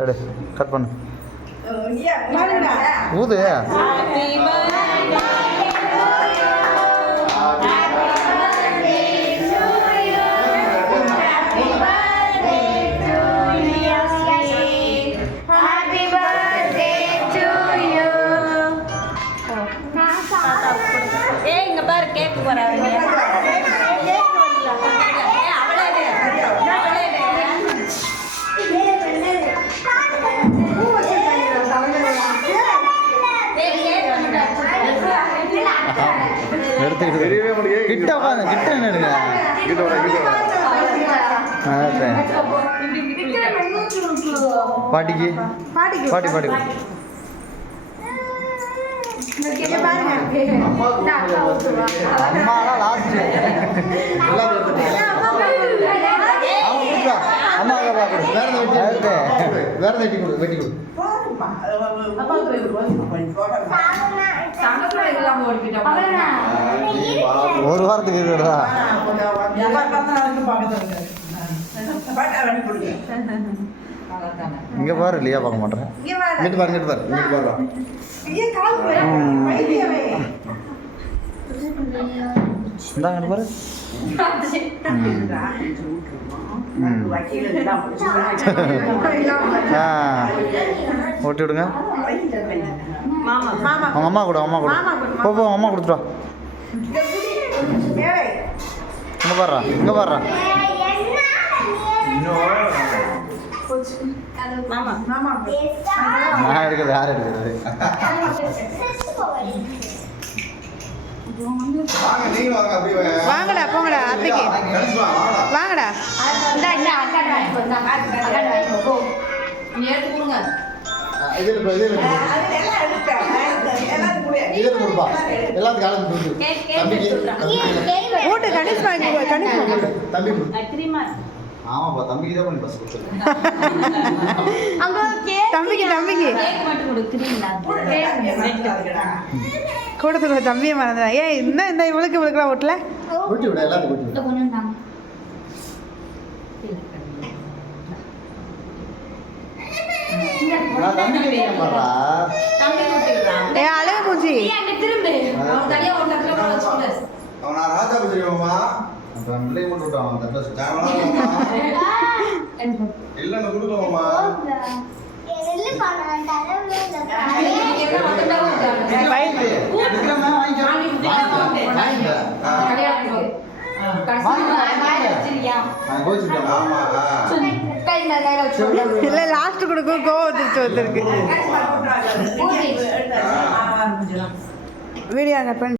எடு கட் பண்ணு ஊது இங்க பாரு கேக் போறாங்க கிட்ட உட்காந்து கிட்ட என்னடுங்க பாட்டிக்கு பாட்டி பாட்டி அம்மாலாம் லாஸ்ட் அம்மா வேற வெட்டி கொடு வெட்டி கொடு ஒரு வாரத்துக்கு இருக்குடா இங்க பாரு இல்லையா பார்க்க மாட்டேன் இங்கிட்டு பாரு இங்கிட்டு பாரு இங்கிட்டு பாரு இந்தாங்க பாரு ஓட்டி விடுங்க அவங்க அம்மா கூட அம்மா கூட போ அம்மா கொடுத்துட்டா இங்கே பாடுறா இங்கே பாடுறா நான் எடுக்கிறது யார் எடுக்கிறது வாங்கடா போங்கடா அத்தைக்கு வாங்கடா போட்டு கணேஷ் வாங்கி தம்பி ஆமாப்பா தம்பிக்கு தான் பண்ணி பஸ் தம்பிக்கு தம்பிக்கு கொடுத்துருவோம் தம்பியை மறந்துடுறேன் ஏன் இன்னும் இந்த இவளுக்குலாம் ஓட்டல ஊட்டி விட எல்லாத்துக்கும் ஊட்டி விட அழகு பூச்சி அவனா ராஜா தெரியுமா அப்புறம் பிள்ளை மட்டும் விட்டான் அந்த ட்ரெஸ் இல்லைன்னு கொடுக்கலாமா இல்ல லாஸ்ட் கொடுக்கும் கோவம் வந்துருக்கு வீடியோ கட் பண்ணி